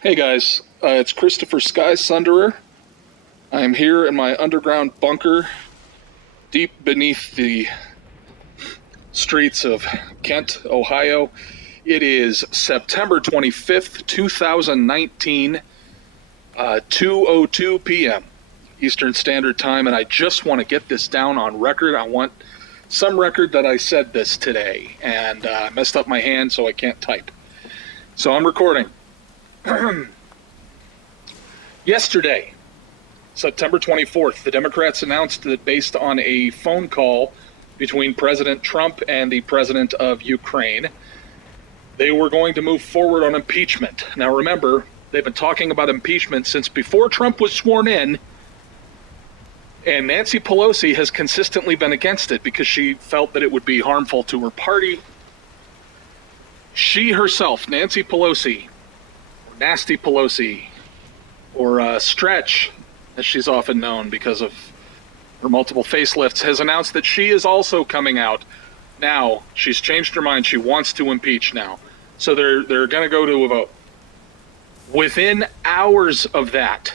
Hey guys, it's Christopher Sky Sunderer. I am here in my underground bunker deep beneath the streets of Kent, Ohio. It is September 25th, 2019, 2:02 p.m. Eastern Standard Time, and I just want to get this down on record. I want some record that I said this today, and I messed up my hand so I can't type. So I'm recording. Yesterday, September 24th, the Democrats announced that based on a phone call between President Trump and the president of Ukraine, they were going to move forward on impeachment. Now remember, they've been talking about impeachment since before Trump was sworn in, and Nancy Pelosi has consistently been against it because she felt that it would be harmful to her party. She herself, Nancy Pelosi, or Nasty Pelosi, or Stretch, as she's often known because of her multiple facelifts, has announced that she is also coming out now. She's changed her mind. She wants to impeach now. So they're going to go to a vote. Within hours of that,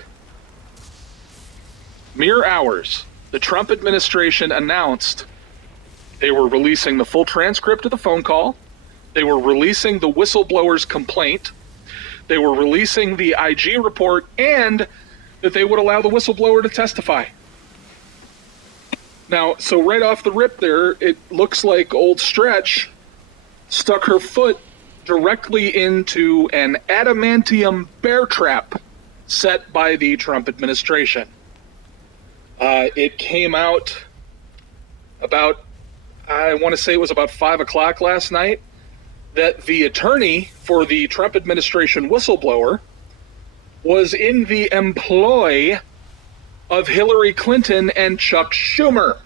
mere hours, the Trump administration announced they were releasing the full transcript of the phone call. They were releasing the whistleblower's complaint. They were releasing the IG report, and that they would allow the whistleblower to testify. Now, so right off the rip there, it looks like old Stretch stuck her foot directly into an adamantium bear trap set by the Trump administration. It came out about, I want to say it was about 5 o'clock last night, that the attorney for the Trump administration whistleblower was in the employ of Hillary Clinton and Chuck Schumer.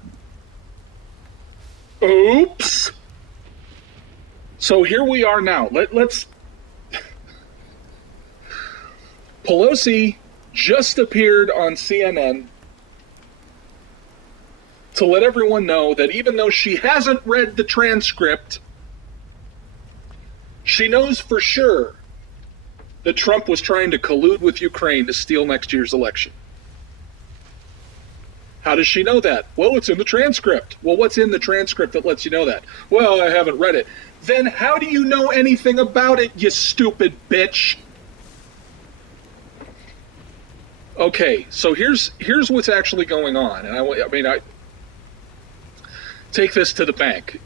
Oops. So here we are now. Let's. Pelosi just appeared on CNN to let everyone know that even though she hasn't read the transcript, she knows for sure that Trump was trying to collude with Ukraine to steal next year's election. How does she know that? Well, it's in the transcript. Well, what's in the transcript that lets you know that? Well, I haven't read it. Then how do you know anything about it, you stupid bitch? Okay, so here's what's actually going on. And I take this to the bank.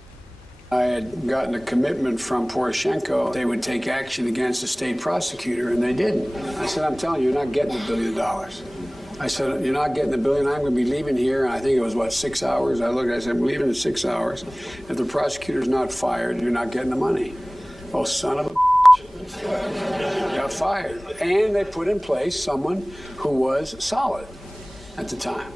I had gotten a commitment from Poroshenko. They would take action against the state prosecutor, and they didn't. I said, I'm telling you, you're not getting $1 billion. I said, you're not getting $1 billion. I'm going to be leaving here. And I think it was, 6 hours? I said, I'm leaving in 6 hours. If the prosecutor's not fired, you're not getting the money. Oh, son of a got fired. And they put in place someone who was solid at the time.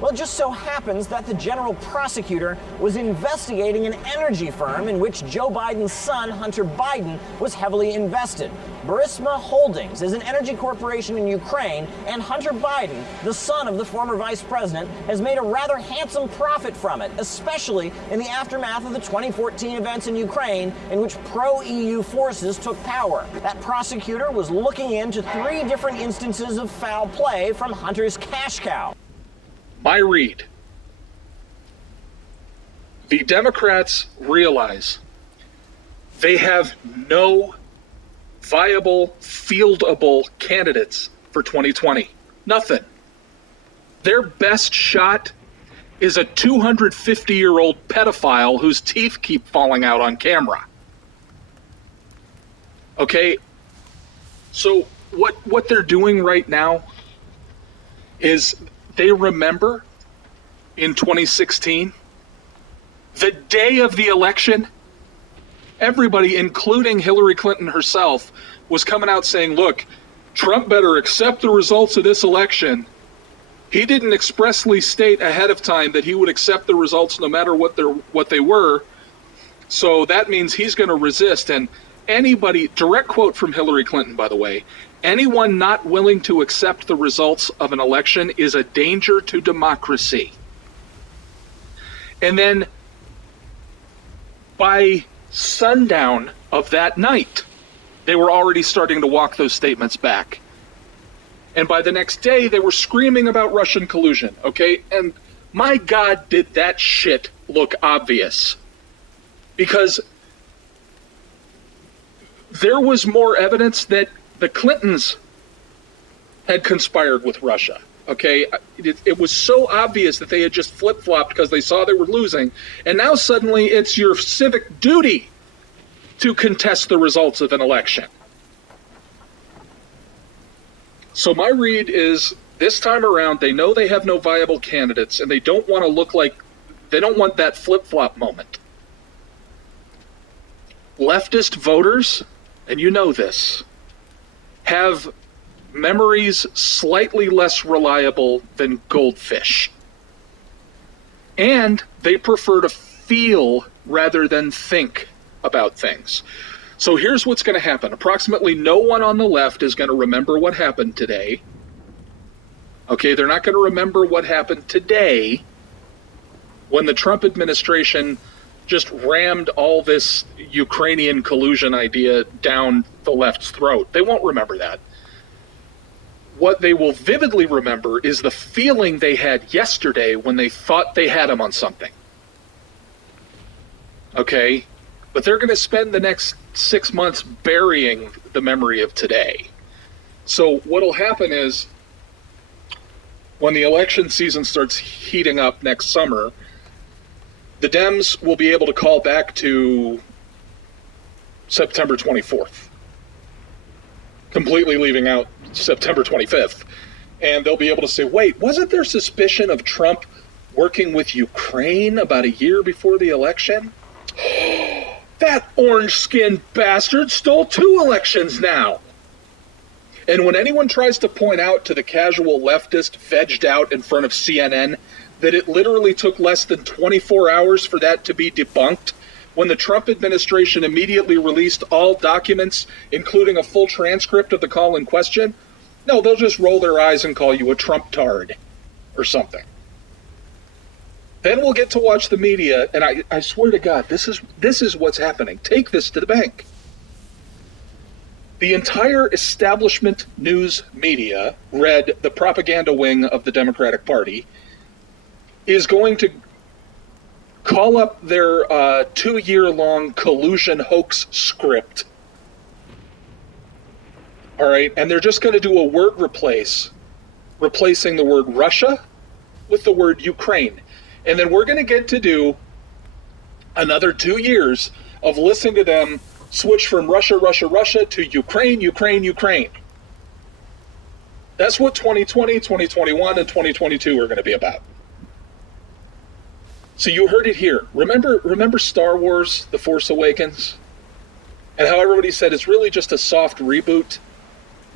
Well, it just so happens that the general prosecutor was investigating an energy firm in which Joe Biden's son, Hunter Biden, was heavily invested. Burisma Holdings is an energy corporation in Ukraine, and Hunter Biden, the son of the former vice president, has made a rather handsome profit from it, especially in the aftermath of the 2014 events in Ukraine in which pro-EU forces took power. That prosecutor was looking into 3 different instances of foul play from Hunter's cash cow. My read. The Democrats realize they have no viable, fieldable candidates for 2020. Nothing. Their best shot is a 250-year-old pedophile whose teeth keep falling out on camera. Okay? So what they're doing right now is they remember in 2016, the day of the election, everybody, including Hillary Clinton herself, was coming out saying, look, Trump better accept the results of this election. He didn't expressly state ahead of time that he would accept the results no matter what they were. So that means he's going to resist. And anybody, direct quote from Hillary Clinton, by the way, anyone not willing to accept the results of an election is a danger to democracy. And then by sundown of that night, they were already starting to walk those statements back. And by the next day, they were screaming about Russian collusion, okay? And my God, did that shit look obvious. Because there was more evidence that the Clintons had conspired with Russia, okay? It was so obvious that they had just flip-flopped because they saw they were losing. And now suddenly it's your civic duty to contest the results of an election. So my read is, this time around, they know they have no viable candidates, and they don't want to look like, they don't want that flip-flop moment. Leftist voters, and you know this, have memories slightly less reliable than goldfish. And they prefer to feel rather than think about things. So here's what's going to happen. Approximately no one on the left is going to remember what happened today. Okay, they're not going to remember what happened today when the Trump administration just rammed all this Ukrainian collusion idea down the left's throat. They won't remember that. What they will vividly remember is the feeling they had yesterday when they thought they had him on something. Okay? But they're going to spend the next 6 months burying the memory of today. So what'll happen is, when the election season starts heating up next summer, the Dems will be able to call back to September 24th, completely leaving out September 25th. And they'll be able to say, wait, wasn't there suspicion of Trump working with Ukraine about a year before the election? That orange-skinned bastard stole 2 elections now. And when anyone tries to point out to the casual leftist vegged out in front of CNN that it literally took less than 24 hours for that to be debunked, when the Trump administration immediately released all documents, including a full transcript of the call in question, no, they'll just roll their eyes and call you a Trump-tard or something. Then we'll get to watch the media, and I swear to God, this is what's happening. Take this to the bank. The entire establishment news media, read the propaganda wing of the Democratic Party, is going to call up their 2-year-long collusion hoax script. All right, and they're just going to do a word replacing the word Russia with the word Ukraine. And then we're going to get to do another 2 years of listening to them switch from Russia, Russia, Russia to Ukraine, Ukraine, Ukraine. That's what 2020, 2021, and 2022 are going to be about. So you heard it here. Remember Star Wars, The Force Awakens? And how everybody said it's really just a soft reboot?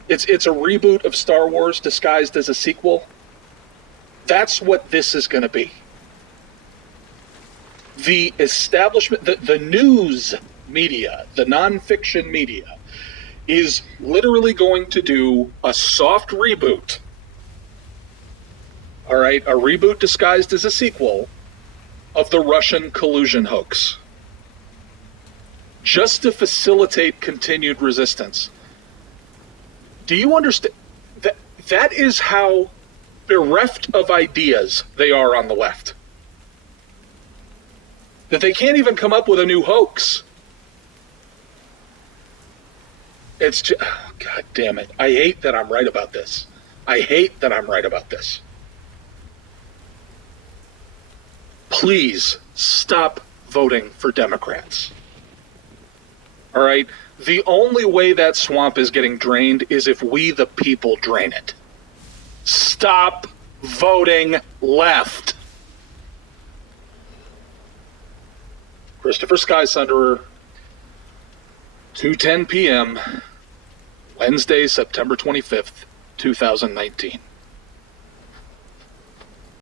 It's a reboot of Star Wars disguised as a sequel. That's what this is going to be. The establishment, the news media, the nonfiction media, is literally going to do a soft reboot. All right, a reboot disguised as a sequel of the Russian collusion hoax, just to facilitate continued resistance. Do you understand? That is how bereft of ideas they are on the left. That they can't even come up with a new hoax. It's just, oh, God damn it. I hate that I'm right about this. I hate that I'm right about this. Please stop voting for Democrats. All right? The only way that swamp is getting drained is if we, the people, drain it. Stop voting left. Christopher Sky Sunderer, 2:10 p.m., Wednesday, September 25th, 2019.